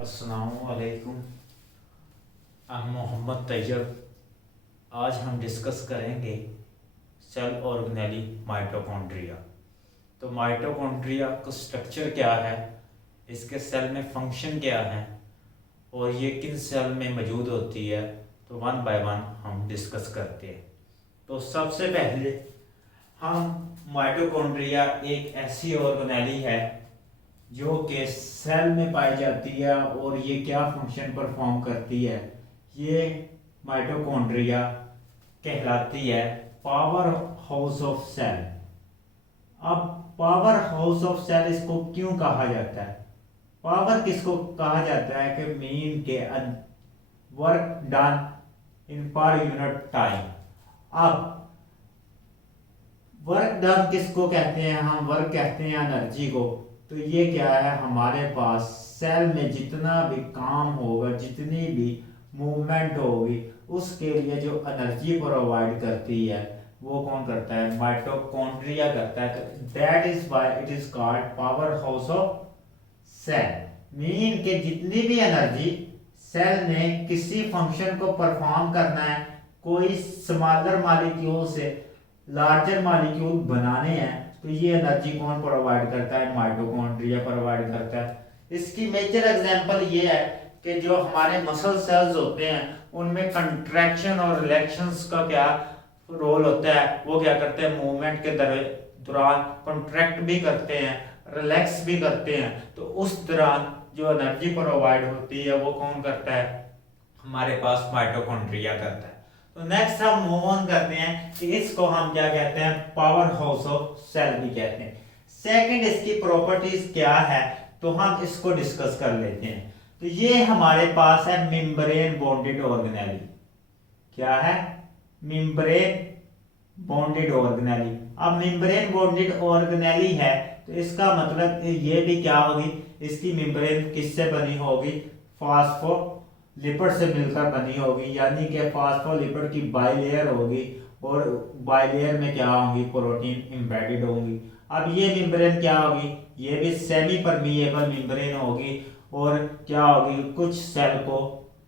अस्सलामुअलैकुम। मोहम्मद तैयब। आज हम डिस्कस करेंगे सेल ऑर्गेनेली माइटोकॉन्ड्रिया। तो माइटोकॉन्ड्रिया का स्ट्रक्चर क्या है, इसके सेल में फंक्शन क्या है और ये किन सेल में मौजूद होती है, तो वन बाय वन हम डिस्कस करते हैं। तो सबसे पहले हम माइटोकॉन्ड्रिया एक ऐसी ऑर्गेनेली है जो कि सेल में पाई जाती है और ये क्या फंक्शन परफॉर्म करती है, ये माइटोकॉन्ड्रिया कहलाती है पावर हाउस ऑफ सेल। अब पावर हाउस ऑफ सेल इसको क्यों कहा जाता है, पावर किसको कहा जाता है कि मीन के work done in per unit time. अब वर्क डन किसको कहते हैं, हम वर्क कहते हैं एनर्जी को। तो ये क्या है, हमारे पास सेल में जितना भी काम होगा, जितनी भी मूवमेंट होगी, उसके लिए जो एनर्जी प्रोवाइड करती है वो कौन करता है, माइटोकॉन्ड्रिया करता है। That is why it is called power house of cell. Mean के जितनी भी एनर्जी सेल ने किसी फंक्शन को परफॉर्म करना है, कोई स्मॉलर मॉलिक्यूल से लार्जर मॉलिक्यूल बनाने हैं, तो ये एनर्जी कौन प्रोवाइड करता है, माइटोकॉन्ड्रिया प्रोवाइड करता है। इसकी मेजर एग्जांपल ये है कि जो हमारे मसल सेल्स होते हैं उनमें कंट्रैक्शन और रिलैक्शंस का क्या रोल होता है, वो क्या करते हैं, मूवमेंट के दौरान कंट्रैक्ट भी करते हैं, रिलैक्स भी करते हैं। तो उस दौरान जो एनर्जी प्रोवाइड होती है वो कौन करता है, हमारे पास माइटोकॉन्ड्रिया करता है। तो नेक्स्ट हम मूव ऑन करते हैं कि इसको हम क्या कहते हैं, पावर हाउस ऑफ सेल भी कहते हैं। सेकंड इसकी प्रॉपर्टीज क्या है, तो हम इसको डिस्कस कर लेते हैं। तो ये हमारे पास है मेम्ब्रेन बॉन्डेड ऑर्गेनेली। क्या है, मेम्ब्रेन बॉन्डेड ऑर्गेनेली। अब मेम्ब्रेन बॉन्डेड ऑर्गेनेली है तो इसका मतलब ये भी क्या होगी, इसकी मेम्ब्रेन किससे बनी होगी, फास्फोलिपिड से मिलकर बनी होगी। यानी कि फास्फोलिपिड की बाइलेयर होगी और बाइलेयर में क्या होंगी, प्रोटीन एम्बेडेड होंगी। अब ये मेम्ब्रेन क्या होगी, ये भी सेमी परमिएबल मेम्ब्रेन होगी और क्या होगी, कुछ सेल को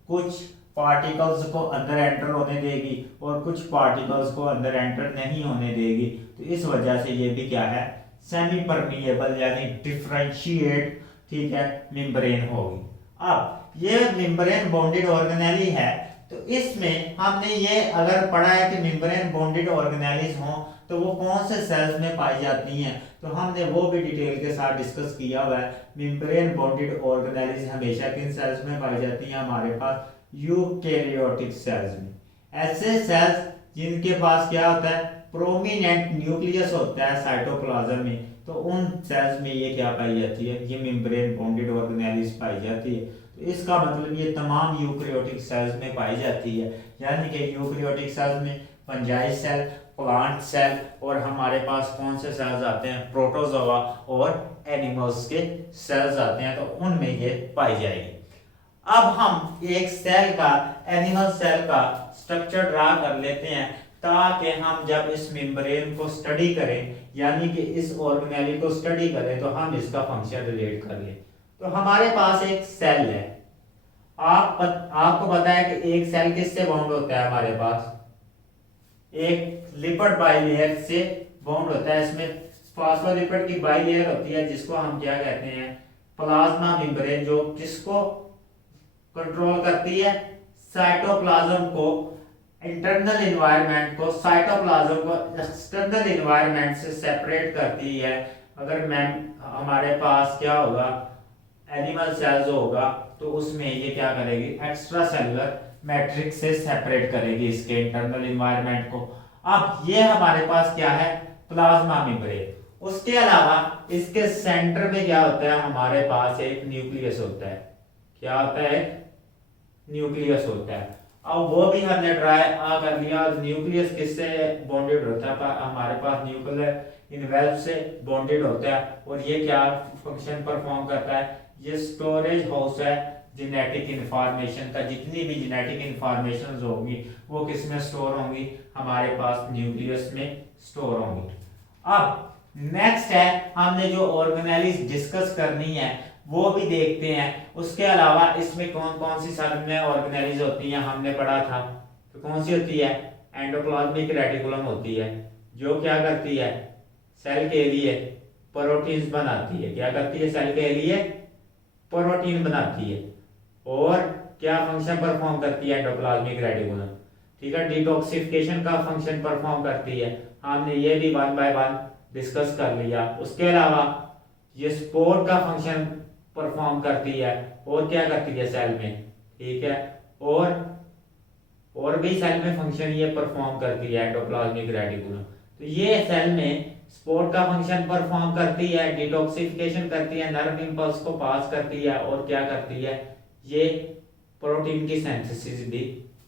कुछ पार्टिकल्स को अंदर एंटर होने देगी और कुछ पार्टिकल्स को अंदर एंटर नहीं होने देगी। तो इस वजह से ये भी क्या है, सेमी परमिएबल यानी डिफरेंशिएट, ठीक है, मेम्ब्रेन होगी। अब ये मेम्ब्रेन बॉन्डेड ऑर्गेनेली है तो इसमें हमने ये अगर पढ़ा है कि मेम्ब्रेन बॉन्डेड ऑर्गेनेलीज हों तो वो कौन से सेल्स में पाई जाती हैं, तो हमने वो भी डिटेल के साथ डिस्कस किया हुआ है। मेम्ब्रेन बॉन्डेड ऑर्गेनेलीज हमेशा किन सेल्स में पाई जाती हैं, हमारे पास यूकैरियोटिक सेल्स में। ऐसे सेल्स जिनके पास क्या होता है, प्रोमिनेंट न्यूक्लियस होता है साइटोप्लाज्म में, तो उन सेल्स में ये क्या पाई जाती है, ये मेम्ब्रेन बॉन्डेड ऑर्गेनेलीज पाई जाती है। तो इसका मतलब ये तमाम यूकैरियोटिक सेल्स में पाई जाती है। यानी कि यूकैरियोटिक सेल्स में फंजाई सेल, प्लांट सेल और हमारे पास कौन से सेल्स आते हैं, प्रोटोजोआ और एनिमल्स के सेल्स आते हैं, तो उनमें ये पाई जाएगी। अब हम एक सेल का, एनिमल सेल का स्ट्रक्चर ड्रा कर लेते हैं ताकि हम जब इस मेम्ब्रेन को स्टडी करें, यानी कि इस ऑर्गेनेली को स्टडी करें, तो हम इसका फंक्शन रिलेट कर लें। तो हमारे पास एक सेल है, आपको पता है कि एक सेल किससे बाउंड होता है, हमारे पास एक लिपिड बाइलेयर से बाउंड होता है। इसमें फास्फोलिपिड की बाइलेयर होती है जिसको हम क्या कहते हैं, प्लाज्मा मेम्ब्रेन, जो किसको कंट्रोल करती है, साइटोप्लाज्म को, इंटरनल एनवायरनमेंट को, साइटोप्लाज्म को एक्सटर्नल एनवायरनमेंट से सेपरेट करती है। अगर हमारे पास क्या होगा, एनिमल सेल्स होगा तो उसमें ये क्या करेगी, एक्स्ट्रा सेलुलर मैट्रिक्स से सेपरेट करेगी इसके इंटरनल एनवायरनमेंट को। अब ये हमारे पास क्या है, प्लाज्मा मेम्ब्रेन। उसके अलावा इसके सेंटर में क्या होता है, हमारे पास एक न्यूक्लियस होता है। क्या होता है, न्यूक्लियस होता है। अब वो भी हमने ट्राई कर लिया। न्यूक्लियस किससे बॉन्डेड होता है, हमारे पास न्यूक्लियर इनवेल्व से बॉन्डेड होता है और ये क्या फंक्शन परफॉर्म करता है, ये स्टोरेज हाउस है जेनेटिक इंफॉर्मेशन का। जितनी भी जेनेटिक इंफॉर्मेशन होगी वो किस में स्टोर होंगी, हमारे पास न्यूक्लियस में स्टोर होंगी। अब नेक्स्ट है, हमने जो ऑर्गेनेलीज डिस्कस करनी है वो भी देखते हैं। उसके अलावा इसमें कौन कौन सी सेल में ऑर्गेनेलीज होती हैं हमने पढ़ा था। तो कौन सी होती है, एंडोप्लाज्मिक रेटिकुलम होती है, जो क्या करती है, सेल के लिए प्रोटीन्स बनाती है। क्या करती है, सेल के लिए प्रोटीन बनाती है। और क्या फंक्शन परफॉर्म करती है एंडोप्लाज्मिक रेटिकुलम, ठीक है, डिटॉक्सिफिकेशन का फंक्शन परफॉर्म करती है। हमने ये भी वन बाय वन डिस्कस कर लिया। उसके अलावा ये स्पोर का फंक्शन परफॉर्म करती है और क्या करती है सेल में, ठीक है, और भी सेल में फंक्शन ये परफॉर्म करती है एंडोप्लाज्मिक रेटिकुलम। तो ये सेल में स्पोर का फंक्शन परफॉर्म करती है, डिटॉक्सिफिकेशन करती है, नर्व इंपल्स को पास करती है और क्या करती है, ये प्रोटीन की सिंथेसिस भी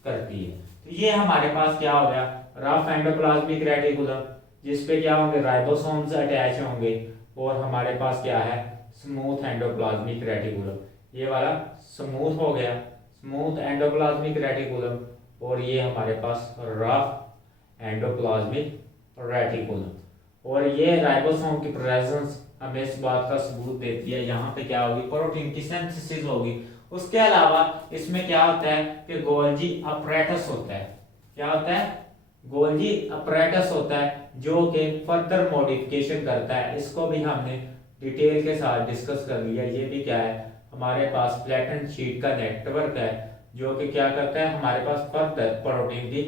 करती है। तो ये हमारे पास क्या हो गया, रफ एंडोप्लाज्मिक रेटिकुलम, जिसपे क्या होंगे, राइबोसोम्स अटैच होंगे। और हमारे पास क्या है, स्मूथ एंडोप्लाज्मिक रेटिकुलम। ये वाला स्मूथ हो गया, स्मूथ एंडोप्लाज्मिक रेटिकुलम। और ये हमारे पास रफ एंडोप्लाज्मिक रेटिकुलम। और ये राइबोसोम की प्रेजेंस हमें इस बात का सबूत देती है, यहाँ पे क्या होगी, प्रोटीन की सिंथेसिस होगी। उसके अलावा इसमें क्या होता है कि गोल्जी अपरेटस होता है। क्या होता है, गोल्जी अपरेटस होता है, जो कि फर्दर मॉडिफिकेशन करता है। इसको भी हमने डिटेल के साथ डिस्कस कर लिया। ये भी क्या है, हमारे पास फ्लैटेंड शीट का नेटवर्क है, जो कि क्या करता है, हमारे पास फर्दर प्रोटीन की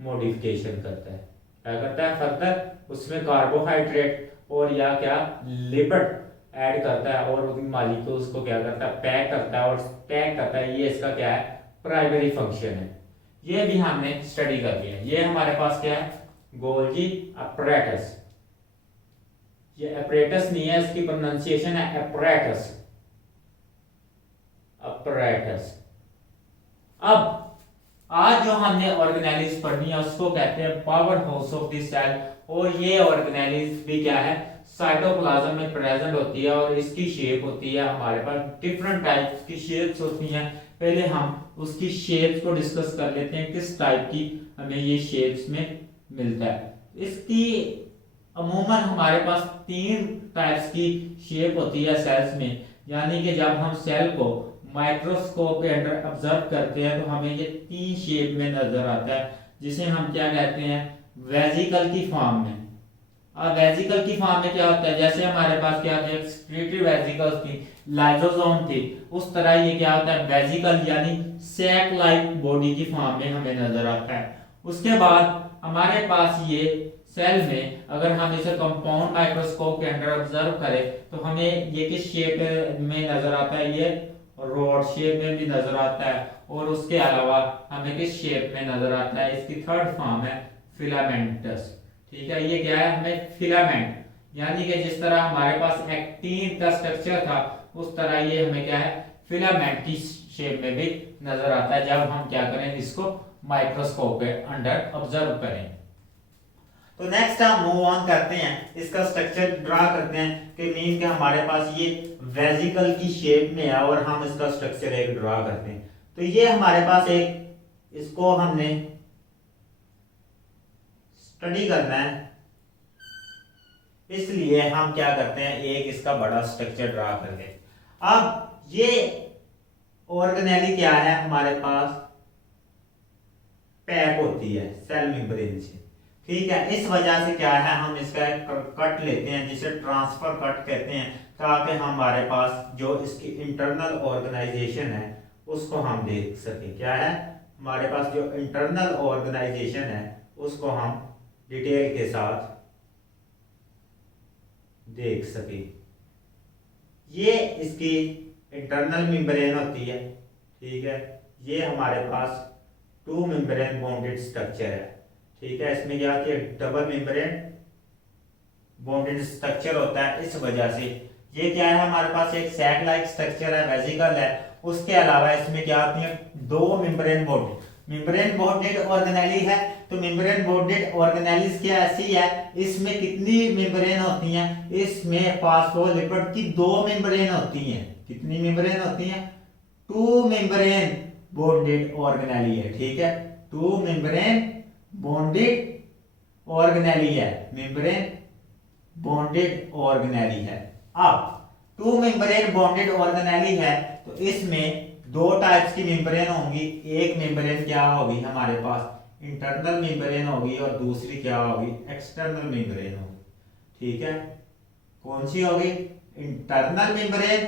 मॉडिफिकेशन करता है। क्या करता है, फर्दर उसमें कार्बोहाइड्रेट और या क्या लिपिड ऐड करता है और उन मॉलिक्यूल्स को क्या करता है, पैक करता है और टैग करता है। ये इसका क्या है, प्राइमरी फंक्शन है। ये भी हमने स्टडी कर लिया। ये हमारे पास क्या है, गोल्जी अपरेटस। ये अपरेटस नहीं है, इसकी प्रोनाउंसिएशन है अपरेटस, अपरेटस। अब आज जो हमने ऑर्गेनेलिज पढ़नी है उसको कहते हैं power house of the cell. और ये ऑर्गेनेलिज भी क्या है, साइटोप्लाज्म में प्रेजेंट होती है और इसकी शेप होती है, हमारे पास डिफरेंट टाइप्स की शेप्स होती हैं। पहले हम उसकी शेप्स को डिस्कस कर लेते हैं, किस टाइप की हमें ये शेप्स में मिलता है। इसकी अमूमन हमारे पास 3 टाइप्स की शेप होती है सेल्स में। यानी कि जब हम सेल को माइक्रोस्कोप के अंदर ऑब्जर्व करते हैं तो हमें ये 3 शेप में नजर आता है, जिसे हम क्या कहते हैं, वेजिकल की फॉर्म में। अब वेजिकल की फॉर्म में क्या होता है, जैसे हमारे पास क्या था, एक्सक्रीटरी वेजिकल्स थी, लाइसोसोम थी, उस तरह ये क्या होता है, वेजिकल यानी सैक लाइक बॉडी की फॉर्म में हमें नजर आता है। उसके बाद हमारे पास ये सेल में अगर हम इसे कंपाउंड माइक्रोस्कोप के अंदर ऑब्जर्व करें तो हमें ये किस शेप में नजर आता है, ये रॉड शेप में भी नजर आता है। और उसके अलावा हमें किस शेप में नजर आता है, इसकी थर्ड फॉर्म है फिलामेंटस। ठीक है, ये क्या है, हमें फिलामेंट, यानी कि जिस तरह हमारे पास एक्टिन का स्ट्रक्चर था उस तरह ये हमें क्या है, फिलामेंट की शेप में भी नजर आता है जब हम क्या करें, इसको माइक्रोस्कोप के अंडर ऑब्जर्व करें। तो नेक्स्ट हम मूव ऑन करते हैं, इसका स्ट्रक्चर ड्रा करते हैं कि मीन के हमारे पास ये वेजिकल की शेप में है और हम इसका स्ट्रक्चर एक ड्रा करते हैं। तो ये हमारे पास एक, इसको हमने स्टडी करना है, इसलिए हम क्या करते हैं, एक इसका बड़ा स्ट्रक्चर ड्रा करते हैं। अब ये ऑर्गेनेली क्या है, हमारे पास पैक होती है सेल मेम्ब्रेन से। ठीक है, इस वजह से क्या है, हम इसका कट लेते हैं जिसे ट्रांसफर कट कहते हैं, ताकि हमारे पास जो इसकी इंटरनल ऑर्गेनाइजेशन है उसको हम देख सकें। क्या है, हमारे पास जो इंटरनल ऑर्गेनाइजेशन है उसको हम डिटेल के साथ देख सके। ये इसकी इंटरनल मेम्ब्रेन होती है। ठीक है, ये हमारे पास 2 मेम्ब्रेन बॉन्डेड स्ट्रक्चर है। ठीक है, इसमें क्या होती है, डबल मेम्ब्रेन बॉन्डेड स्ट्रक्चर होता है। इस वजह से ये क्या है, हमारे पास एक सैक लाइक स्ट्रक्चर है, वेजिकल है। उसके अलावा इसमें क्या होती है, 2 मेम्ब्रेन बॉन्डेड ऑर्गेनेली है। तो मेम्ब्रेन बॉन्डेड ऑर्गेनेलीज क्या ऐसी है, इसमें कितनी मेम्ब्रेन होती हैं, इसमें फॉस्फोलिपिड की 2 मेम्ब्रेन होती हैं। कितनी मेम्ब्रेन होती हैं, 2 मेम्ब्रेन बॉन्डेड ऑर्गेनेली है। ठीक है, 2 मेम्ब्रेन बॉन्डेड ऑर्गेनेली है, मेम्ब्रेन बॉन्डेड ऑर्गेनेली है। अब टू मेम्ब्रेन बॉन्डेड ऑर्गेनेली है तो इसमें दो टाइप्स की मेम्ब्रेन होंगी। एक मेम्ब्रेन क्या होगी हमारे पास इंटरनल मेम्ब्रेन होगी और दूसरी क्या होगी एक्सटर्नल मेम्ब्रेन होगी। ठीक है, कौन सी होगी इंटरनल मेम्ब्रेन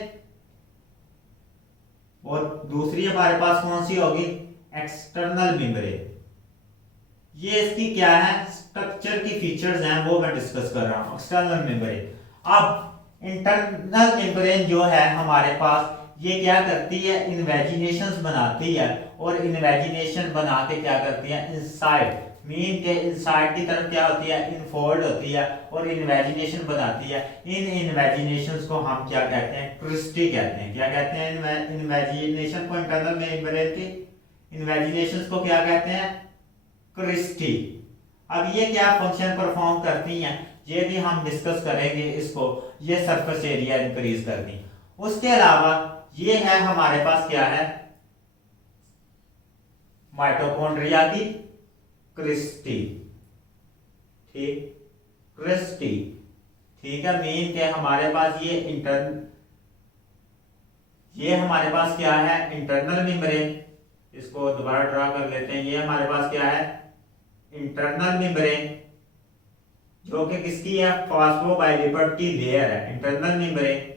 और दूसरी हमारे पास कौन सी होगी एक्सटर्नल मेम्ब्रेन। ये इसकी क्या है स्ट्रक्चर की फीचर्स हैं वो मैं डिस्कस कर रहा हूं। एक्सटर्नल मेम्ब्रेन, अब इंटरनल मेम्ब्रेन जो है हमारे पास ये क्या करती है इन्वेजिनेशंस बनाती है और इन्वेजिनेशन बना के क्या करती है इनसाइड मीन के इनसाइड की तरफ क्या होती है इनफोल्ड होती है और इन्वेजिनेशन बनाती है। इन इन्वेजिनेशंस को हम क्या कहते हैं क्रिस्टी कहते हैं। क्या कहते हैं इन्वेजिनेशन को इंटरनल मेम्ब्रेन की इन्वेजिनेशंस को क्या कहते हैं क्रिस्टी। अब ये क्या फंक्शन परफॉर्म करती हैं ये भी हम डिस्कस करेंगे इसको। ये सरफेस एरिया इंक्रीज करती हैं। उसके अलावा ये है हमारे पास क्या है माइटोकॉन्ड्रिया की क्रिस्टी। ठीक, क्रिस्टी, ठीक है मीन के हमारे पास ये हमारे पास क्या है इंटरनल मेम्ब्रेन। इसको दोबारा ड्रा कर लेते हैं। ये हमारे पास क्या है इंटरनल मेम्ब्रेन जो कि किसकी है फॉस्फोबाइलिपिड की लेयर है इंटरनल मेम्ब्रेन।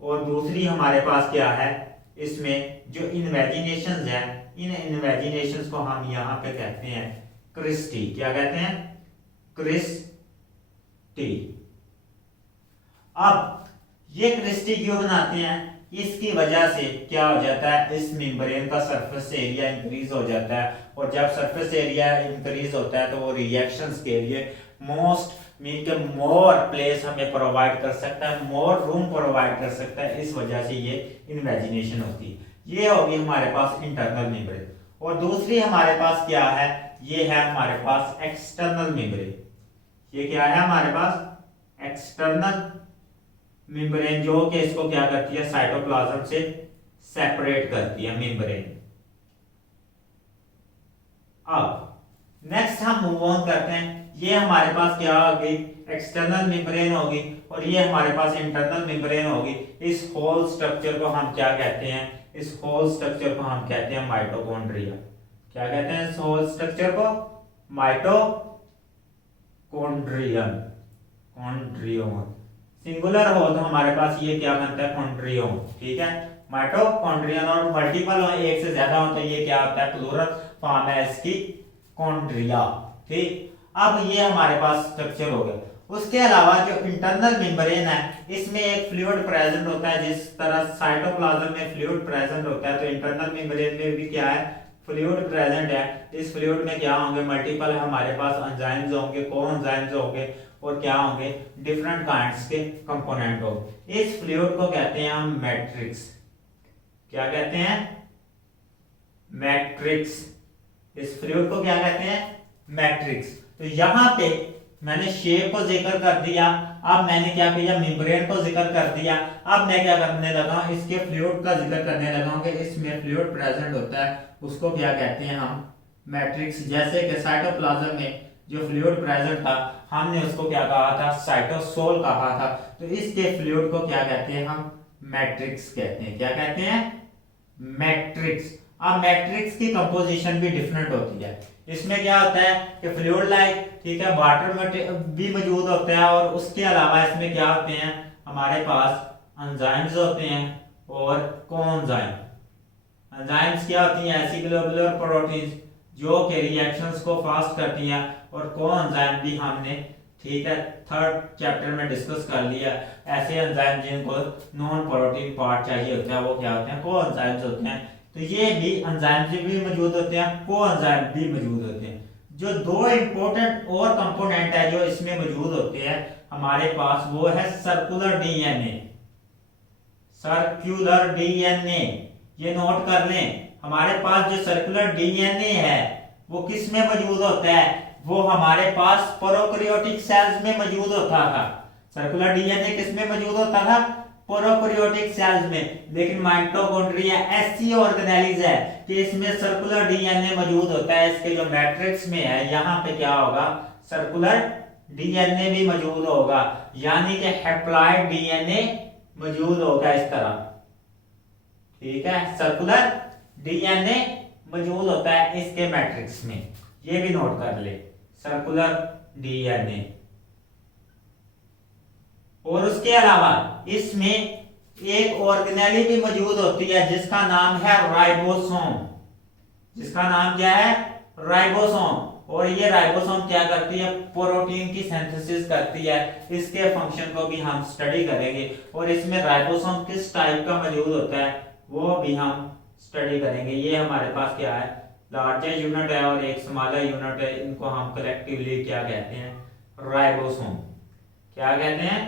और दूसरी हमारे पास क्या है इसमें जो इन्वेजिनेशंस है इन इन्वेजिनेशंस को हम यहां पे कहते हैं क्रिस्टी। क्या कहते हैं क्रिस्टी। अब ये क्रिस्टी क्यों बनाते हैं इसकी वजह से क्या हो जाता है इस मेम्ब्रेन का सरफेस एरिया इंक्रीज हो जाता है और जब सरफेस एरिया इंक्रीज होता है तो वो रिएक्शंस के लिए मोस्ट मीन के मोर प्लेस हमें प्रोवाइड कर सकता है मोर रूम प्रोवाइड कर सकता है। इस वजह से ये इन्वेजिनेशन होती है। ये होगी हमारे पास इंटरनल मेम्ब्रेन। और दूसरी हमारे पास क्या है ये है हमारे पास एक्सटर्नल मेम्ब्रेन। ये क्या है हमारे पास एक्सटर्नल मेम्ब्रेन जो कि इसको क्या करती है साइटोप्लाज्म से सेपरेट करती है मेम्ब्रेन। अब नेक्स्ट हम मूव ऑन करते हैं। ये हमारे पास क्या होगी एक्सटर्नल मेम्ब्रेन होगी और ये हमारे पास इंटरनल मेम्ब्रेन होगी। इस होल स्ट्रक्चर को हम क्या कहते हैं इस होल स्ट्रक्चर को हम कहते हैं माइटोकॉन्ड्रिया। क्या कहते हैं इस होल स्ट्रक्चर को माइटोकॉन्ड्रियम। कॉन्ड्रियोम सिंगुलर हो तो हमारे पास ये क्या बनता है कॉन्ड्रियोम। ठीक है, माइटोकॉन्ड्रियन और मल्टीपल हो एक से ज्यादा हो तो ये क्या होता है प्लूरल फॉर्म है इसकी कॉन्ड्रिया। ठीक, अब ये हमारे पास स्ट्रक्चर हो गया। उसके अलावा जो इंटरनल मेम्ब्रेन है इसमें एक फ्लूइड प्रेजेंट होता है। जिस तरह साइटोप्लाज्म में फ्लूइड प्रेजेंट होता है तो इंटरनल मेम्ब्रेन में भी क्या है फ्लूइड प्रेजेंट है। इस फ्लूइड में क्या होंगे मल्टीपल हमारे पास एंजाइम्स होंगे कोएंजाइम्स होंगे और क्या होंगे डिफरेंट काइंड्स के कंपोनेंट होंगे। इस फ्लूइड को कहते हैं हम मैट्रिक्स। क्या कहते हैं मैट्रिक्स। इस फ्लूइड को क्या कहते हैं मैट्रिक्स। तो यहां पे मैंने शेप को जिक्र कर दिया। अब मैंने क्या किया मेम्ब्रेन को जिक्र कर दिया। अब मैं क्या करने लगा इसके फ्लूइड का जिक्र करने लगा कि इसमें फ्लूइड प्रेजेंट होता है उसको क्या कहते हैं हम मैट्रिक्स। जैसे कि साइटोप्लाज्म में जो फ्लूइड प्रेजेंट था हमने उसको क्या कहा था साइटोसोल कहा था। तो इसके फ्लूइड को क्या कहते हैं हम मैट्रिक्स कहते हैं। क्या कहते हैं मैट्रिक्स। अब मैट्रिक्स की कंपोजिशन भी डिफरेंट होती है। इसमें क्या होता है कि फ्लूइड लाइक ठीक है वाटर में भी मौजूद होता है और उसके अलावा इसमें क्या होते हैं हमारे पास एंजाइम्स होते हैं और कोएंजाइम। एंजाइम्स क्या होती हैं ऐसी ग्लोबुलर प्रोटीन्स जो कि रिएक्शंस को फास्ट करती हैं और कोएंजाइम भी हमने ठीक है थर्ड चैप्टर में डिस्कस कर लिया। ऐसे एंजाइम जिनको नॉन प्रोटीन पार्ट चाहिए होता है वो क्या होते हैं कोएंजाइम्स होते हैं। तो ये भी एंजाइम्स भी मौजूद होते हैं कोएंजाइम भी मौजूद होते हैं। जो दो इंपॉर्टेंट और कंपोनेंट है जो इसमें मौजूद होते हैं हमारे पास वो है सर्कुलर डीएनए। सर्कुलर डीएनए ये नोट कर लें। हमारे पास जो सर्कुलर डीएनए है वो किस में मौजूद होता है वो हमारे पास प्रोकैरियोटिक सेल्स में मौजूद होता था। सर्कुलर डीएनए किस में मौजूद होता था प्रोकैरियोटिक सेल्स में। लेकिन माइटोकॉन्ड्रिया ऐसी ऑर्गेनेलीज है कि इसमें सर्कुलर डीएनए मौजूद होता है। इसके जो मैट्रिक्स में है यहाँ पे क्या होगा सर्कुलर डीएनए भी मौजूद होगा, यानी कि हैप्लॉइड डीएनए मौजूद होगा इस तरह। ठीक है, सर्कुलर डीएनए मौजूद होता है इसके मैट्रिक्स में, ये भी नोट कर ले, सर्कुलर डीएनए। और उसके अलावा इसमें एक ऑर्गेनेली भी मौजूद होती है जिसका नाम है राइबोसोम। जिसका नाम क्या है? राइबोसोम। और ये राइबोसोम क्या करती है? प्रोटीन की सिंथेसिस करती है। इसके फंक्शन को भी हम स्टडी करेंगे और इसमें राइबोसोम किस टाइप का मौजूद होता है वो भी हम स्टडी करेंगे। ये हमारे पास क्या है? लार्जर यूनिट है और एक स्मॉलर यूनिट है। इनको हम कलेक्टिवली क्या कहते हैं? राइबोसोम। क्या कहते हैं?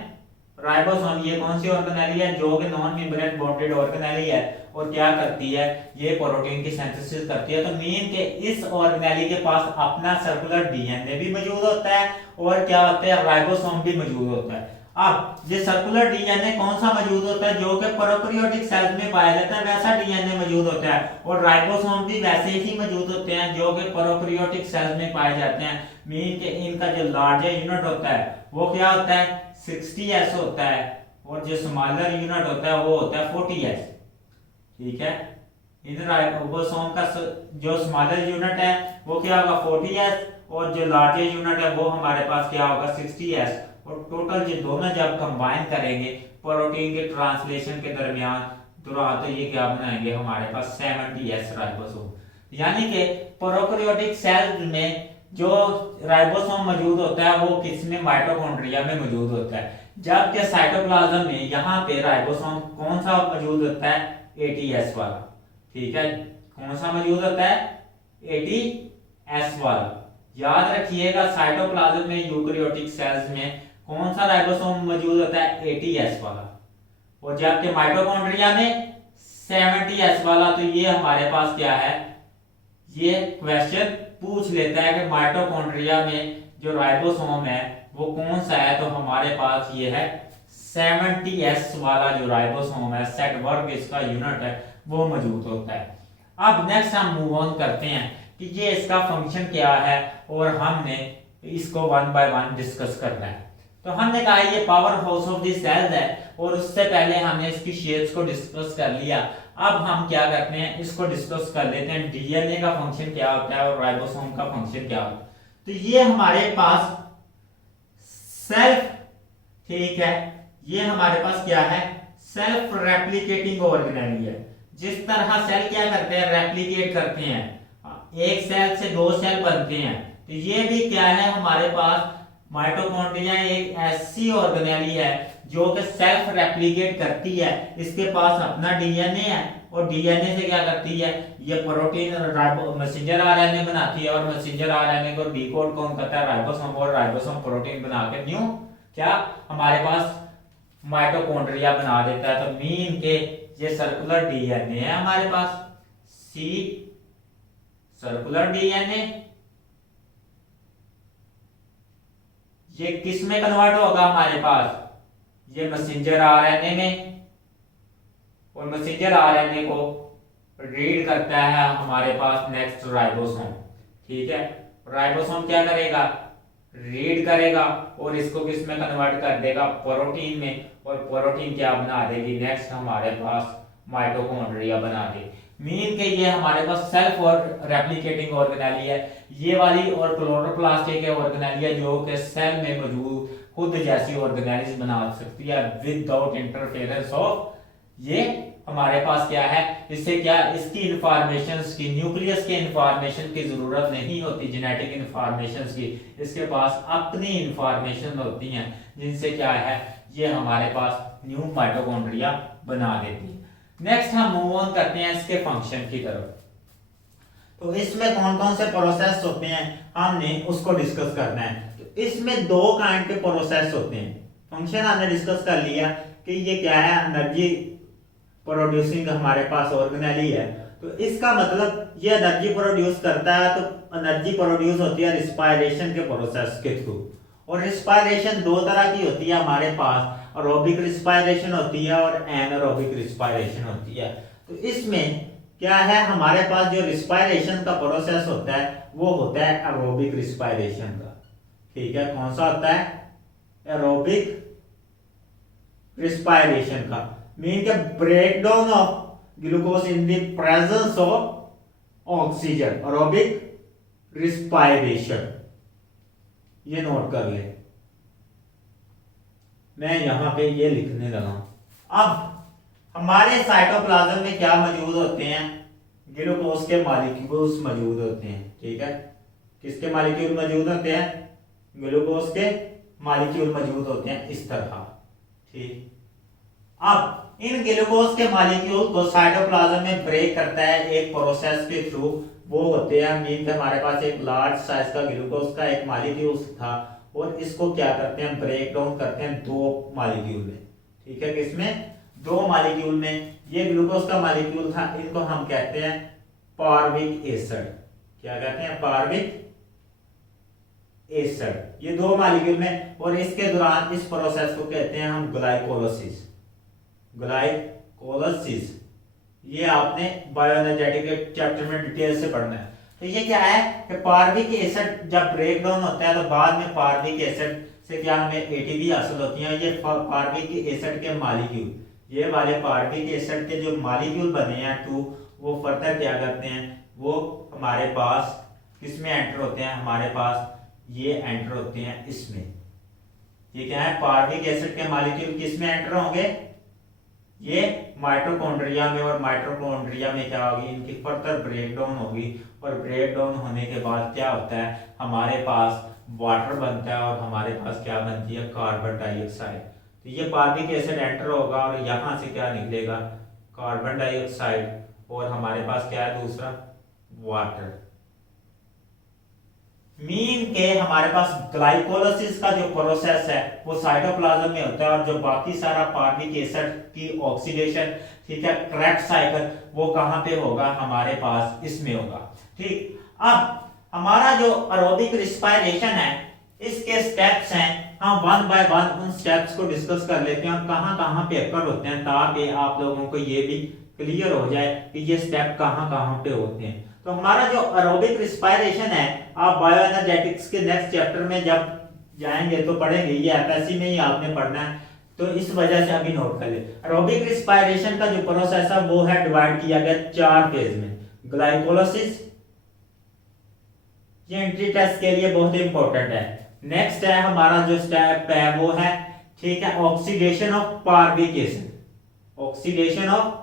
राइबोसोम। ये कौन सी ऑर्गेनेली है? जो कि नॉन मेम्ब्रेन बॉन्डेड ऑर्गेनेली है और क्या करती है? ये प्रोटीन की सिंथेसिस करती है। तो मीन के इस ऑर्गेनेली के पास अपना सर्कुलर डीएनए भी मौजूद होता है और क्या होता है? राइबोसोम भी मौजूद होता है। अब ये सर्कुलर डीएनए कौन सा मौजूद होता है? जो कि प्रोकैरियोटिक सेल्स में पाया जाता है वैसा डीएनए मौजूद होता है। और राइबोसोम भी वैसे ही मौजूद होते हैं जो कि प्रोकैरियोटिक सेल्स में पाए जाते हैं। मीन के इनका जो लार्जर यूनिट होता है वो क्या होता है? 60s होता है और जो स्मॉलर यूनिट होता है वो होता है 40s। ठीक है, इन राइबोसोम का जो स्मॉलर यूनिट है वो क्या होगा? 40s और जो लार्जर यूनिट है वो हमारे पास क्या होगा? 60s। और टोटल ये दोनों जब कंबाइन करेंगे प्रोटीन के ट्रांसलेशन के दरमियान तो ये क्या बनाएंगे? हमारे पास 70s राइबोसोम। यानी कि प्रोकैरियोटिक सेल में जो राइबोसोम मौजूद होता है वो किसमें? माइटोकॉन्ड्रिया में मौजूद होता है। जबकि साइटोप्लाज्म में यहाँ पे राइबोसोम कौन सा मौजूद होता है? 80s वाला। ठीक है, कौन सा मौजूद होता है? 80s वाला। याद रखिएगा, साइटोप्लाज्म में यूकेरियोटिक सेल्स में कौन सा राइबोसोम मौजूद होता है? 80s वाला। और जबकि माइटोकॉन्ड्रिया में 70s वाला। तो ये हमारे पास क्या है? ये क्वेश्चन पूछ लेता है कि माइटोकॉन्ड्रिया में जो राइबोसोम है वो कौन सा है? तो हमारे पास ये है 70s वाला जो राइबोसोम है, सेट वर्ग इसका यूनिट है, वो मौजूद होता है। अब नेक्स्ट हम मूव ऑन करते हैं कि ये इसका फंक्शन क्या है और हमने इसको वन बाय वन डिस्कस करना है। तो हमने कहा ये power house of the cells है और उससे पहले हमने इसकी शेप्स को डिस्कस कर लिया। अब हम क्या करते हैं? इसको डिस्कस कर लेते हैं डीएनए का फंक्शन क्या होता है और राइबोसोम का फंक्शन क्या होता है। तो ये हमारे पास सेल्फ, ठीक है, ये हमारे पास क्या है? सेल्फ रेप्लिकेटिंग ऑर्गेनेली है। जिस तरह सेल क्या करते हैं? रेप्लिकेट करते हैं, एक सेल से दो सेल बनते हैं। तो ये भी क्या है? हमारे पास माइटोकॉन्ड्रिया एक ऐसी ऑर्गेनेली है जो कि सेल्फ रेप्लिकेट करती है। इसके पास अपना डीएनए है और डीएनए से क्या करती है? ये प्रोटीन मैसेंजर आरएनए बनाती है और मैसेंजर आरएनए को डिकोड कौन करता है? राइबोसोम। और राइबोसोम प्रोटीन बना के न्यू क्या हमारे पास माइटोकॉन्ड्रिया बना देता है। तो मीन के ये सर्कुलर डीएनए है हमारे पास, सी सर्कुलर डीएनए। ये किस में कन्वर्ट होगा हमारे पास? ये मैसेंजर आरएनए में। और मैसेंजर आरएनए को रीड करता है हमारे पास नेक्स्ट राइबोसोम। ठीक है, राइबोसोम क्या करेगा? रीड करेगा और इसको किस में कन्वर्ट कर देगा? प्रोटीन में। और प्रोटीन क्या बना देगी? नेक्स्ट हमारे पास माइटोकॉन्ड्रिया बना देगी। मीन के ये हमारे पास सेल्फ और रेप्लिकेटिंग ऑर्गेनेली है ये वाली, और क्लोरोप्लास्ट एक ऑर्गेनेली है जो कि सेल में मौजूद खुद जैसी ऑर्गेनेलीज बना सकती है विदाउट इंटरफेरेंस ऑफ। ये हमारे पास क्या है? इससे क्या इसकी इंफॉर्मेशन की, न्यूक्लियस के इंफॉर्मेशन की जरूरत नहीं होती, जेनेटिक इंफॉर्मेशन की। इसके पास अपनी इंफॉर्मेशन होती हैं जिनसे क्या है ये हमारे पास न्यू माइटोकॉन्ड्रिया बना देती है। नेक्स्ट हम मूव ऑन करते हैं इसके फंक्शन की तरफ। तो इसमें कौन कौन से प्रोसेस होते हैं हमने उसको डिस्कस करना है। तो इसमें दो काइंड के प्रोसेस होते हैं। फंक्शन हमने डिस्कस कर लिया कि ये क्या है? एनर्जी प्रोड्यूसिंग हमारे पास ऑर्गेनेली है। तो इसका मतलब ये एनर्जी प्रोड्यूस करता है। तो एनर्जी प्रोड्यूस होती है रिस्पायरेशन के प्रोसेस के थ्रू। और रिस्पायरेशन दो तरह की होती है हमारे पास, एरोबिक रिस्पायरेशन होती है और एनारोबिक रिस्पायरेशन होती है। तो इसमें क्या है? हमारे पास जो रिस्पायरेशन का प्रोसेस होता है वो होता है एरोबिक रिस्पायरेशन का। ठीक है, कौन सा होता है? एरोबिक रिस्पायरेशन का, मीन के break down of glucose in the presence of oxygen, aerobic respiration. ये नोट कर ले, मैं यहां पे ये लिखने लगा। अब हमारे साइटोप्लाज्म में क्या मौजूद होते हैं? ग्लूकोज के मॉलिक्यूल्स मौजूद होते हैं। ठीक है, किसके मॉलिक्यूल मौजूद होते हैं? ग्लूकोज के मॉलिक्यूल मौजूद होते हैं इस तरह। ठीक, अब इन ग्लूकोज के मॉलिक्यूल को साइटोप्लाज्म में ब्रेक करता है एक प्रोसेस के थ्रू। वो होते हैं, मीन हमारे पास एक लार्ज साइज का ग्लूकोज का एक मॉलिक्यूल था और इसको क्या करते हैं? ब्रेक डाउन करते हैं दो मॉलिक्यूल में। ठीक है, किसमें? दो मॉलिक्यूल में। ये ग्लूकोज का मॉलिक्यूल था, इनको हम कहते हैं पार्विक एसिड। क्या कहते हैं? पार्विक एसिड। ये दो मॉलिक्यूल में, और इसके दौरान इस प्रोसेस को कहते हैं हम ग्लाइकोलाइसिस। ग्लाइकोलाइसिस ये आपने बायोएनर्जेटिक के चैप्टर में डिटेल से पढ़ना है। तो ये क्या है कि पार्विक एसिड जब ब्रेक डाउन होता है तो बाद में पार्विक एसिड से क्या हमें एटीपी हासिल होती है। ये पार्विक एसिड के मॉलिक्यूल, ये वाले पार्विक एसिड के जो मॉलिक्यूल बने हैं टू, वो फर्दर क्या करते हैं? वो हमारे पास किसमें एंटर होते हैं? हमारे पास ये एंटर होते हैं इसमें। ये क्या है? पार्विक एसिड के मॉलिक्यूल किसमें एंटर होंगे? ये माइटोकॉन्ड्रिया में, और माइटोकॉन्ड्रिया में क्या होगी? इनकी फर्दर ब्रेकडाउन होगी, और ब्रेकडाउन होने के बाद क्या होता है? हमारे पास वाटर बनता है और हमारे पास क्या बनती है? Carbon dioxide. तो ये पार्विक एसिड एंटर होगा और यहां से क्या निकलेगा? कार्बन डाइऑक्साइड, और हमारे पास क्या है? दूसरा वाटर। मीन के हमारे पास ग्लाइकोलाइसिस का जो प्रोसेस है वो साइटोप्लाज्म में होता है, और जो बाकी सारा पार्विक एसिड की ऑक्सीडेशन, ठीक है, क्रेब्स साइकिल, वो कहां पे होगा? हमारे पास इसमें होगा। ठीक, अब हमारा जो एरोबिक रिस्पायरेशन है इसके स्टेप्स हैं, हम वन बाय वन उन स्टेप्स को डिस्कस कर लेते हैं और कहां कहां पे अकर होते हैं, ताकि आप लोगों को ये भी क्लियर हो जाए कि ये स्टेप कहां कहां पे होते हैं। तो हमारा जो एरोबिक रिस्पायरेशन है, आप बायोएनर्जेटिक्स के नेक्स्ट चैप्टर में जब जाएंगे तो पढ़ेंगे, ये एफएससी में ही आपने पढ़ना है, तो इस वजह से अभी नोट कर ले। एरोबिक रिस्पायरेशन का जो प्रोसेस है वो है डिवाइड किया गया 4 फेज में। ग्लाइकोलाइसिस, ये एंट्री टेस्ट के लिए बहुत इंपॉर्टेंट है। नेक्स्ट है हमारा जो स्टेप है वो है, ठीक है, oxidation of पार्विक acid. Oxidation of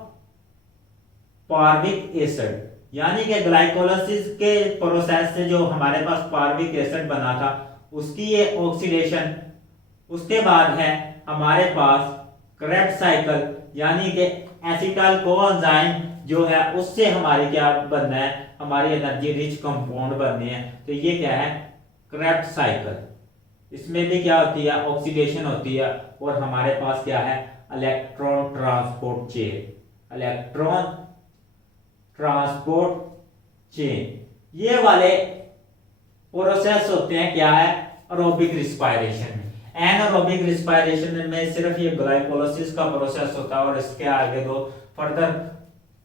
पार्विक acid, यानी कि ग्लाइकोलाइसिस के प्रोसेस से जो हमारे पास पार्विक एसिड बना था उसकी ये ऑक्सीडेशन। उसके बाद है हमारे पास क्रेब्स साइकिल, यानी कि एसिटाइल कोएंजाइम जो है उससे हमारे क्या बनना है? हमारी एनर्जी रिच कंपाउंड बनने हैं। तो ये क्या है? Krebs cycle. इसमें भी क्या होती है? ऑक्सीडेशन होती है, और हमारे पास क्या है? Electron transport chain. Electron transport chain, ये वाले प्रोसेस होते हैं क्या है? एरोबिक रिस्पायरेशन में। एनारोबिक रिस्पायरेशन में सिर्फ ये ग्लाइकोलाइसिस का प्रोसेस होता है, और इसके आगे दो फर्दर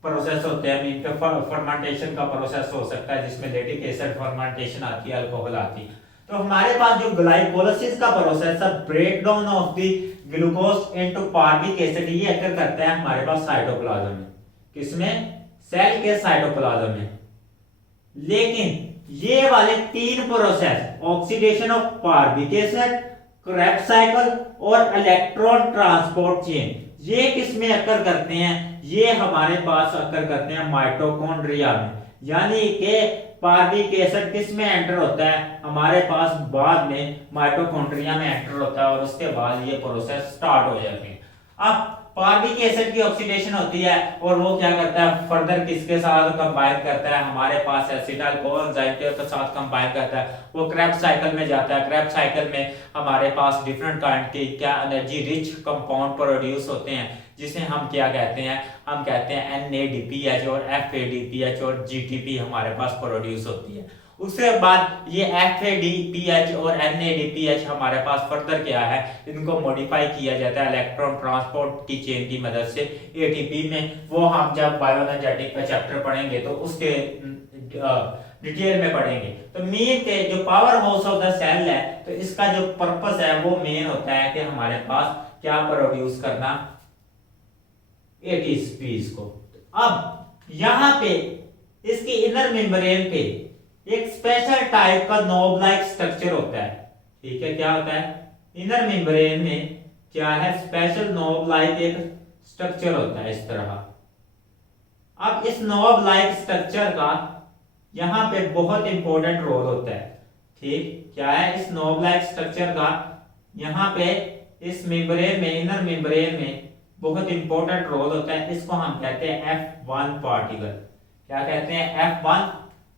प्रोसेस होते हैं। इनका फर्मेंटेशन का प्रोसेस हो सकता है जिसमें लैक्टिक एसिड फर्मेंटेशन आती है, अल्कोहल आती है। तो हमारे पास जो ग्लाइकोलाइसिस का प्रोसेस है, break down of the glucose into pyruvic acid, ये अकर करता है हमारे पास साइटोप्लाज्म में। किसमें? सेल के साइटोप्लाज्म में। लेकिन ये वाले 3 process, oxidation of पार्विक acid, Krebs cycle और इलेक्ट्रॉन ट्रांसपोर्ट चेन, ये किसमें अकर करते हैं? ये हमारे पास अकर करते हैं माइटोकॉन्ड्रिया में। यानी कि पार्विक एसिड किसमें एंटर होता है? हमारे पास बाद में माइटोकॉन्ड्रिया में एंटर होता है, और उसके बाद ये प्रोसेस स्टार्ट हो जाते हैं। अब पार्विक एसिड की ऑक्सीडेशन होती है, और वो क्या करता है? फर्दर किसके साथ कंबाइन करता है? हमारे पास एसिटाइल कोएंजाइम के साथ कंबाइन करता है, वो क्रेब्स साइकिल में जाता है। क्रेब्स साइकिल में हमारे पास डिफरेंट काइंड के क्या एनर्जी रिच कंपाउंड प्रोड्यूस होते हैं, जिसे हम क्या कहते हैं? हम कहते हैं NADPH और FADPH और GTP हमारे पास प्रोड्यूस होती है। उसके बाद ये FADPH और NADPH हमारे पास फर्दर क्या है? इनको मॉडिफाई किया जाता है इलेक्ट्रॉन ट्रांसपोर्ट की चेन की मदद से ATP में। वो हम जब बायोएनर्जेटिक का चैप्टर पढ़ेंगे तो उसके डिटेल में पढ़ेंगे। तो मेन के जो power house of the cell है, तो इसका जो पर्पस है वो मेन होता है कि हमारे पास क्या प्रोड्यूस करना, एटीपीज को। अब यहां पे इसकी इनर मेम्ब्रेन पे एक स्पेशल टाइप का नॉब लाइक स्ट्रक्चर होता है। ठीक है, क्या होता है, इनर मेम्ब्रेन में क्या है, स्पेशल नॉब लाइक एक स्ट्रक्चर होता है इस तरह। अब इस नॉब लाइक स्ट्रक्चर का यहां पे बहुत इंपॉर्टेंट रोल होता है। ठीक, क्या है, इस नॉब लाइक स्ट्रक्चर का यहां पे इस मेम्ब्रेन में, इनर मेम्ब्रेन में बहुत इंपॉर्टेंट रोल होता है। इसको हम कहते हैं F1 पार्टिकल। क्या कहते हैं, F1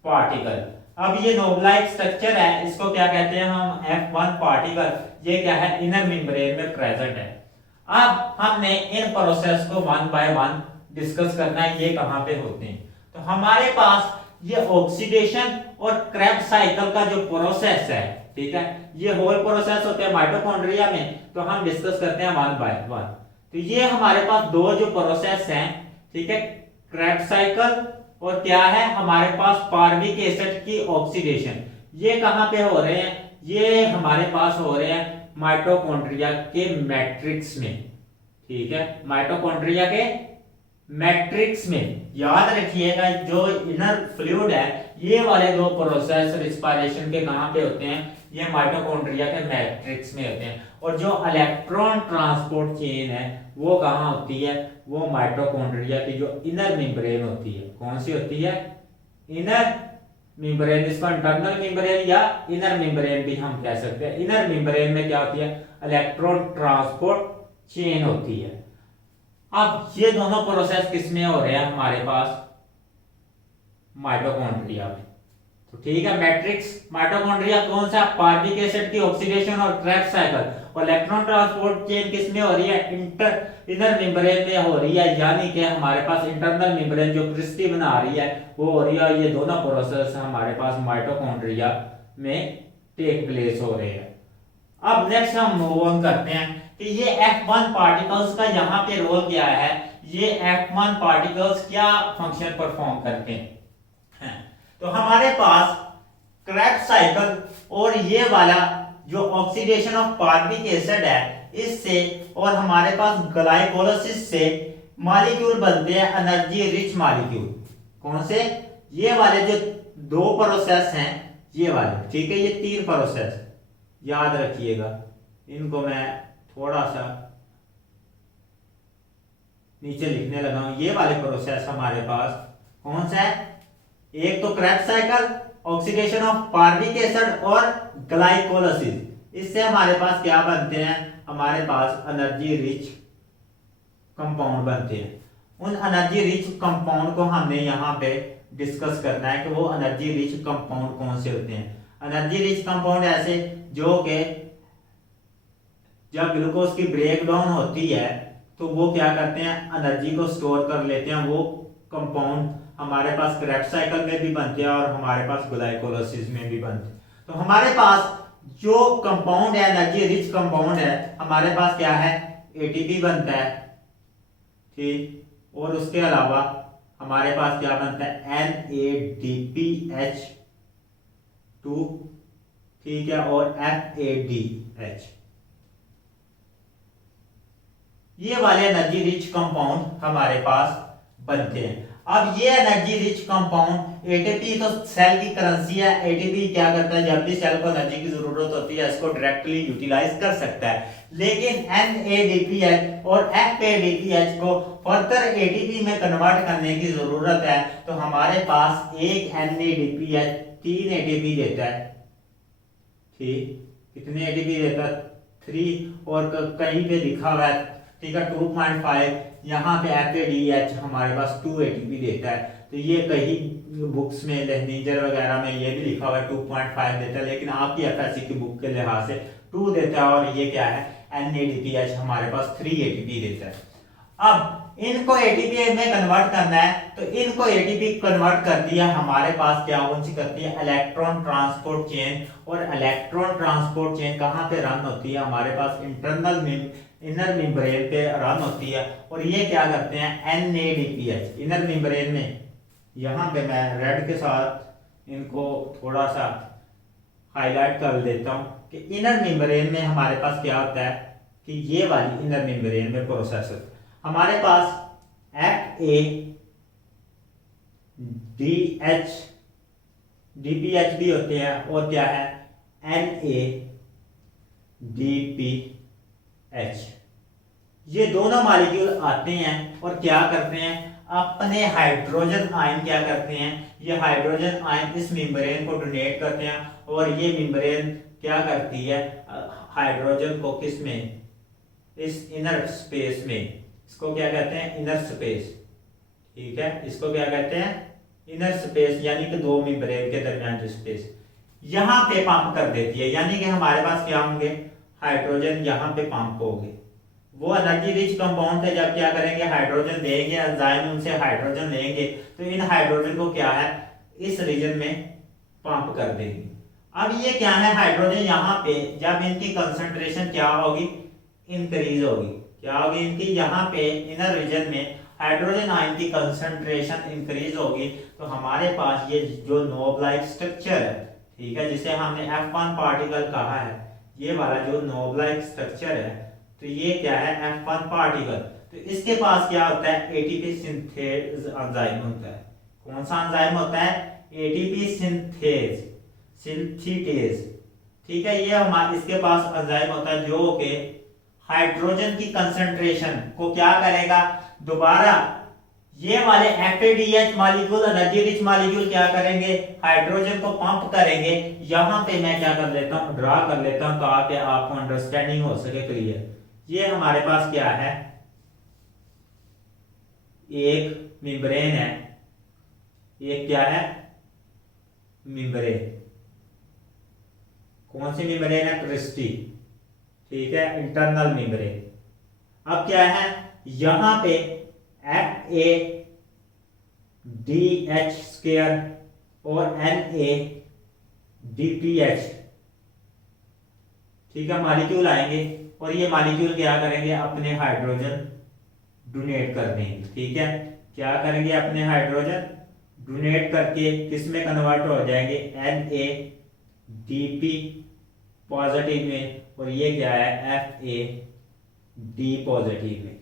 पार्टिकल। अब ये नॉब लाइक स्ट्रक्चर है, इसको क्या कहते हैं हम, F1 पार्टिकल। ये क्या है, इनर मेम्ब्रेन में प्रेजेंट है। अब हमने इन प्रोसेस को वन बाय वन डिस्कस करना है, ये कहां पे होते हैं। तो हमारे पास ये ऑक्सीडेशन और क्रेब्स साइकिल का जो प्रोसेस है, ठीक है, ये होल प्रोसेस होते हैं माइटोकॉन्ड्रिया में, तो हम डिस्कस करते हैं वन बाय वन। तो ये हमारे पास दो जो प्रोसेस हैं, ठीक है, क्रेब्स साइकिल और क्या है हमारे पास पार्विक एसिड की ऑक्सीडेशन। ये कहां पे हो रहे हैं, ये हमारे पास हो रहे हैं माइटोकॉन्ड्रिया के मैट्रिक्स में। ठीक है, माइटोकॉन्ड्रिया के मैट्रिक्स में। याद रखिएगा जो इनर फ्लूइड है, ये वाले दो प्रोसेस रिस्पायरेशन के कहां पे होते हैं, ये माइटोकॉन्ड्रिया के मैट्रिक्स में होते हैं। और जो इलेक्ट्रॉन ट्रांसपोर्ट चेन है वो कहां होती है, वो माइटोकॉन्ड्रिया की जो इनर मेम्ब्रेन होती है। कौन सी होती है, इनर मेम्ब्रेन। इसको इंटरनल मेम्ब्रेन या इनर मेम्ब्रेन भी हम कह सकते हैं। इनर मेम्ब्रेन में क्या होती है, इलेक्ट्रॉन ट्रांसपोर्ट चेन होती है। अब ये दोनों प्रोसेस किसमें हो रहे हैं, हमारे पास माइटोकॉन्ड्रिया में। तो ठीक है, मैट्रिक्स माइटोकॉन्ड्रिया कौन सा, पार्विक एसिड की ऑक्सीडेशन और क्रेब्स साइकिल। और इलेक्ट्रॉन ट्रांसपोर्ट चेन किसमें हो रही है, इनर मेम्ब्रेन में हो रही है। यानी कि हमारे पास इंटरनल मेम्ब्रेन जो क्रिस्टल बना रही है वो हो रही है। ये दोनों प्रोसेस हमारे पास माइटोकॉन्ड्रिया में टेक प्लेस हो रहे हैं। अब नेक्स्ट हम मूव ऑन करते हैं कि ये F1 पार्टिकल्स का यहाँ पे रोल क्या है, ये F1 पार्टिकल्स क्या फंक्शन परफॉर्म करते हैं। तो हमारे पास क्रेब्स साइकिल और ये वाला जो ऑक्सीडेशन ऑफ पार्विक एसिड है, इससे और हमारे पास ग्लाइकोलाइसिस से मॉलिक्यूल बनते हैं एनर्जी रिच मॉलिक्यूल। कौन से, ये वाले जो दो प्रोसेस हैं, ये वाले, ठीक है, ये तीन प्रोसेस याद रखिएगा। इनको मैं थोड़ा सा नीचे लिखने लगा हूं। ये वाले प्रोसेस हमारे पास कौन सा है, एक तो Krebs cycle, oxidation of पार्विक acid और ग्लाइकोलाइसिस। इससे हमारे पास क्या बनते हैं, हमारे पास एनर्जी रिच कंपाउंड बनते हैं। उन एनर्जी रिच कंपाउंड को हमने यहाँ पे डिस्कस करना है कि वो एनर्जी रिच कंपाउंड कौन से होते हैं। एनर्जी रिच कंपाउंड ऐसे जो कि जब ग्लूकोज की ब्रेक डाउन होती है तो वो क्या करते हैं, एनर्जी को स्टोर कर लेते हैं। वो कंपाउंड हमारे पास क्रेब्स साइकिल में भी बनते हैं और हमारे पास ग्लाइकोलाइसिस में भी बनते हैं। तो हमारे पास जो कंपाउंड है, एनर्जी रिच कंपाउंड है, हमारे पास क्या है, एटीपी बनता है। ठीक, और उसके अलावा हमारे पास क्या बनता है, NADPH2, ठीक है, और FADH। ये वाले एनर्जी रिच कंपाउंड हमारे पास बनते हैं। अब ये एनर्जी रिच कंपाउंड, एटीपी तो सेल की करेंसी है। एटीपी क्या करता है, जब भी सेल को एनर्जी की जरूरत होती है इसको डायरेक्टली यूटिलाइज कर सकता है। लेकिन NADPH और FADH को फर्दर एटीपी में कन्वर्ट करने की जरूरत है। तो हमारे पास एक NADPH 3 एटीपी देता है। ठीक, कितने एटीपी देता है, 3, और कहीं पे लिखा हुआ है, ठीक है, 2.5। यहाँ पे FADH हमारे पास 2 एटीपी देता है। तो ये कहीं बुक्स में लेहनीजर वगैरह में ये भी लिखा हुआ है 2.5 देता है, लेकिन आपकी FSC की बुक के लिहाज से 2 देता है। और ये क्या है, NADPH हमारे पास 3 एटीपी देता है। अब इनको एटीपी में कन्वर्ट करना है, तो इनको एटीपी कन्वर्ट करती है हमारे पास क्या कौन सी करती है, इलेक्ट्रॉन ट्रांसपोर्ट चेन। और इलेक्ट्रॉन ट्रांसपोर्ट चेन कहाँ पे रन होती है, हमारे पास इनर मेम्ब्रेन पे रन होती है। और ये क्या करते हैं, NADPH इनर मेम्ब्रेन में, यहाँ पे मैं रेड के साथ इनको थोड़ा सा हाईलाइट कर देता हूँ कि इनर मेम्ब्रेन में हमारे पास क्या होता है कि ये वाली इनर मेम्ब्रेन में प्रोसेस होता है हमारे पास FA DH DPH भी होते हैं और क्या है NA DPH। ये दोनों मॉलिक्यूल आते हैं और क्या करते हैं अपने हाइड्रोजन आयन क्या करते हैं ये हाइड्रोजन आयन इस मेम्ब्रेन को डोनेट करते हैं और ये मेम्ब्रेन क्या करती है हाइड्रोजन को किस में इस इनर स्पेस में इसको क्या कहते हैं इनर स्पेस। ठीक है इसको क्या कहते हैं इनर स्पेस यानी कि दो मेम्ब्रेन के दरमियान जो स्पेस यहां पे पंप कर देती है यानी कि हमारे पास क्या होंगे हाइड्रोजन यहां पे पंप होंगे। वो एनर्जी रिच कंपाउंड है जब क्या करेंगे हाइड्रोजन देंगे एंजाइम उनसे हाइड्रोजन लेंगे तो इन हाइड्रोजन को क्या है इस रीजन में पंप कर देंगे। अब ये क्या है हाइड्रोजन यहाँ पे जब इनकी कंसंट्रेशन क्या होगी इंक्रीज होगी क्या होगी इनकी यहाँ पे इनर रीजन में हाइड्रोजन आयन की कंसंट्रेशन इंक्रीज होगी तो हमारे पास ये जो नोब लाइक स्ट्रक्चर है ठीक है जिसे हमने F1 पार्टिकल कहा है ये वाला जो नोब लाइक स्ट्रक्चर है तो ये क्या है F1 पार्टिकल। तो इसके पास क्या होता है एटीपी सिंथेज एंजाइम होता है। कौन सा एंजाइम होता है एटीपी सिंथेज। ठीक है ये हमारे इसके पास एंजाइम होता है जो कि हाइड्रोजन की कंसंट्रेशन को क्या करेगा दोबारा ये वाले FADH molecule energy rich molecule क्या करेंगे हाइड्रोजन को पंप करेंगे। यहां पे मैं क्या कर लेता हूं ड्रा कर लेता हूं ताकि आपको अंडरस्टैंडिंग हो सके क्लियर। ये हमारे पास क्या है एक मेम्ब्रेन है एक क्या है मेम्ब्रेन कौन सी मेम्ब्रेन है क्रिस्टी। ठीक है इंटरनल मेम्ब्रेन। अब क्या है यहां पे FADH² और NADPH ठीक है मॉलिक्यूल आएंगे और ये मॉलिक्यूल क्या करेंगे अपने हाइड्रोजन डोनेट कर देंगे। ठीक है क्या करेंगे अपने हाइड्रोजन डोनेट करके किस में कन्वर्ट हो जाएंगे NADP पॉजिटिव में और ये क्या है FAD पॉजिटिव में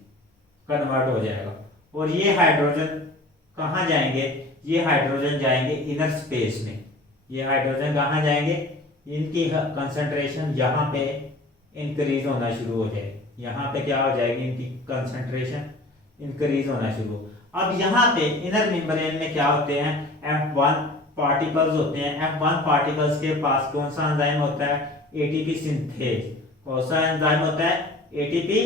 कन्वर्ट हो जाएगा। और ये हाइड्रोजन कहाँ जाएंगे ये हाइड्रोजन जाएंगे इनर स्पेस में। ये हाइड्रोजन कहाँ जाएंगे इनकी कंसंट्रेशन यहाँ पे इंक्रीज होना शुरू हो जाएगी। यहाँ पे क्या हो जाएगी इनकी कंसंट्रेशन इंक्रीज होना शुरू। अब यहाँ पे इनर मेम्ब्रेन में क्या होते हैं F1 पार्टिकल्स होते हैं। F1 पार्टिकल्स के पास कौन सा एंजाइम होता है एटीपी सिंथेज। कौन सा एंजाइम होता है एटीपी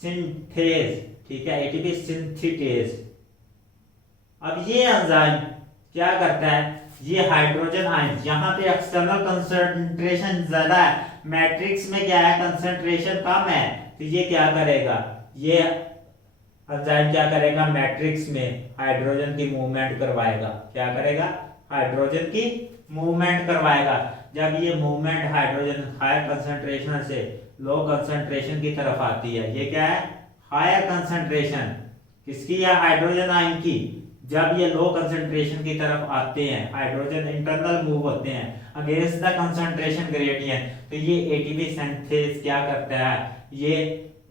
सिंथेज। ठीक है एटीपी सिंथेटेज। अब ये एंजाइम क्या करता है ये हाइड्रोजन आयन यहाँ पे एक्सटर्नल कंसंट्रेशन ज्यादा है मैट्रिक्स में क्या है कंसंट्रेशन कम है तो ये क्या करेगा ये एंजाइम क्या करेगा मैट्रिक्स में हाइड्रोजन की मूवमेंट करवाएगा। क्या करेगा हाइड्रोजन की मूवमेंट करवाएगा। जब ये मूवमेंट हाइड्रोजन हायर कंसंट्रेशन से लो कंसंट्रेशन की तरफ आती है ये क्या है हायर कंसंट्रेशन किसकी है हाइड्रोजन आयन की। जब ये लो कंसंट्रेशन की तरफ आते हैं हाइड्रोजन इंटरनल मूव होते हैं अगेंस्ट द कंसंट्रेशन ग्रेडियंट तो ये एटीपी सिंथेज क्या करता है ये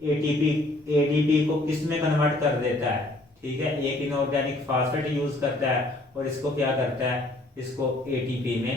एडीपी को किस में कन्वर्ट कर देता है। ठीक है एक इनऑर्गेनिक फास्फेट यूज करता है और इसको क्या करता है इसको एटीपी में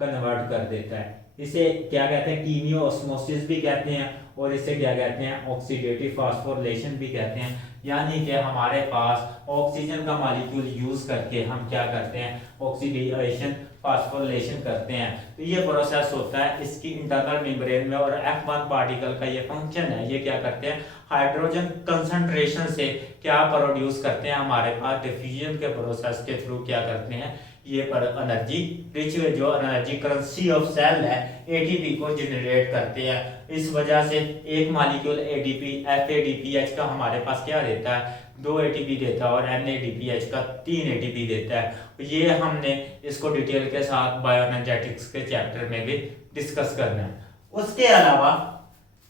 कन्वर्ट कर देता है। इसे क्या कहते हैं कीमियो ऑस्मोसिस भी कहते हैं और इसे क्या कहते हैं ऑक्सीडेटिव फास्फोरिलेशन भी कहते हैं। यानी कि हमारे पास ऑक्सीजन का मॉलिक्यूल यूज करके हम क्या करते हैं ऑक्सीडेशन फास्फोरिलेशन करते हैं। तो ये प्रोसेस होता है इसकी इंटरनल मेम्ब्रेन में और F1 पार्टिकल का ये फंक्शन है। ये क्या करते हैं हाइड्रोजन कंसंट्रेशन से क्या प्रोड्यूस करते हैं हमारे पास डिफ्यूजन के प्रोसेस के थ्रू क्या करते हैं ये पर एनर्जी रिच जो एनर्जी करेंसी ऑफ सेल है एटीपी को जनरेट करते हैं। इस वजह से एक मॉलिक्यूल एडीपी FADPH का हमारे पास क्या देता है 2 एटीपी देता है और NADPH का 3 एटीपी देता है। ये हमने इसको डिटेल के साथ बायोएनर्जेटिक्स के चैप्टर में भी डिस्कस करना है। उसके अलावा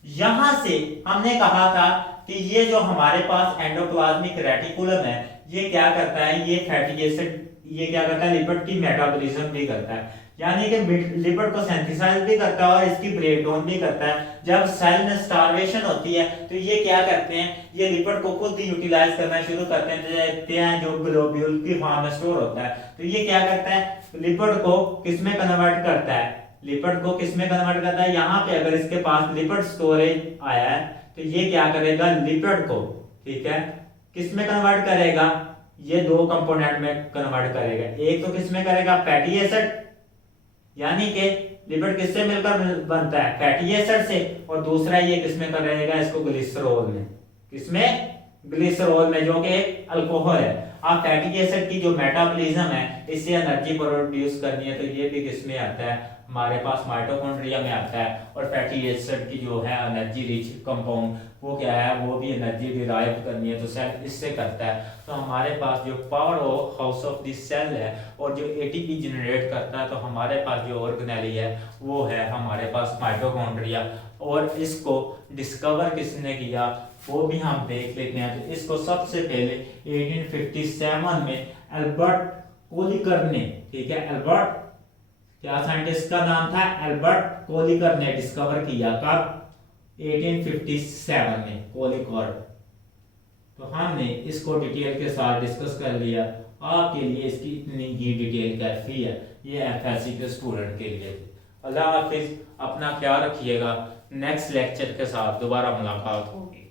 यहां से हमने कहा था कि ये जो हमारे पास एंडोप्लाज्मिक रेटिकुलम है, ये क्या करता है, ये फैटी एसिड ये क्या करता है, लिपिड की मेटाबॉलिज्म भी करता है, यानी कि लिपिड को सिंथेसाइज भी करता है और इसकी ब्रेकडाउन भी करता है। जब सेल में स्टार्वेशन होती है तो ये क्या करते हैं, ये लिपिड को खुद ही यूटिलाइज करना शुरू करते हैं जो ग्लोब्यूल की फॉर्म में स्टोर होता है। तो ये क्या करता है, लिपिड को किसमें कन्वर्ट करता है, लिपिड को किसमें कन्वर्ट करता है, यहाँ पे अगर इसके पास लिपिड स्टोरेज आया है तो ये क्या करेगा, लिपिड को, ठीक है, किसमें कन्वर्ट करेगा, ये दो कंपोनेंट में कन्वर्ट करेगा। एक तो किसमें करेगा, फैटी एसिड, यानी कि लिपिड किससे मिलकर बनता है, फैटी एसिड से, और दूसरा ये किसमें करेगा, इसको ग्लिसरॉल में, किसमें, ग्लिसरॉल में, जो कि अल्कोहल है। अब फैटी एसिड की जो मेटाबॉलिज्म है, इससे एनर्जी प्रोड्यूस करनी है, तो ये भी किसमें आता है, हमारे पास माइटोकॉन्ड्रिया में आता है। और फैटी एसिड की जो है एनर्जी रिच कंपाउंड, वो क्या है, वो भी एनर्जी डिराइव करनी है तो सेल इससे करता है। तो हमारे पास जो power house of the cell है और जो एटीपी जनरेट करता है, तो हमारे पास जो ऑर्गेनेली है वो है हमारे पास माइटोकॉन्ड्रिया। और इसको डिस्कवर किसने किया वो भी हम देख लेते हैं। तो इसको सबसे पहले 1857 में एल्बर्ट कोलिकर ने, ठीक है, एल्बर्ट, क्या साइंटिस्ट का नाम था, एल्बर्ट कोलिकर ने डिस्कवर किया, कब, 1857 में, कोलिकर। तो हमने इसको डिटेल के साथ डिस्कस कर लिया, आपके लिए इसकी इतनी ही डिटेल काफी है, ये एफएससी के स्टूडेंट के लिए। अल्लाह हाफिज, अपना ख्याल रखिएगा, नेक्स्ट लेक्चर के साथ दोबारा मुलाकात होगी।